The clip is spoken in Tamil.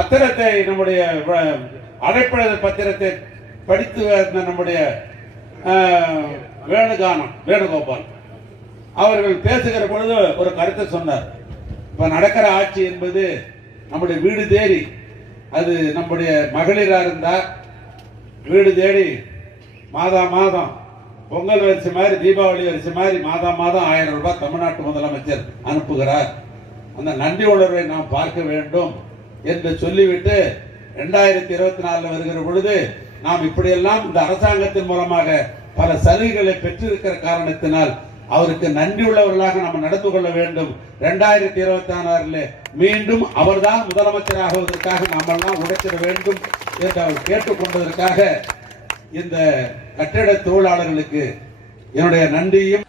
பத்திரத்தை நம்முடைய அழைப்பழ பத்திரத்தை படித்து வந்த நம்முடைய வேணுகோபால் அவர்கள் பேசுகிற பொழுது ஒரு கருத்தை சொன்னார். இப்ப நடக்கிற ஆட்சி என்பது நம்முடைய வீடு தேடி, அது நம்முடைய மகளிரா இருந்தா வீடு தேடி மாதம் பொங்கல் வரிசை மாதிரி தீபாவளி வரிசை மாதிரி மாதம் 1000 ரூபாய் தமிழ்நாட்டு முதலமைச்சர் அனுப்புகிறார். அந்த நன்றி உணர்வை நாம் பார்க்க வேண்டும் என்று சொல்லிவிட்டு 2024 வருகிற பொழுது நாம் இப்படியெல்லாம் இந்த அரசாங்கத்தின் மூலமாக பல சலுகைகளை பெற்றிருக்கிற காரணத்தினால் அவருக்கு நன்றி உள்ளவர்களாக நாம் நடந்து கொள்ள வேண்டும். 2026 மீண்டும் அவர்தான் முதலமைச்சராகுவதற்காக நாம் எல்லாம் உழைச்சிட வேண்டும் என்று அவர் கேட்டுக்கொண்டதற்காக இந்த கட்டிட தொழிலாளர்களுக்கு என்னுடைய நன்றியும்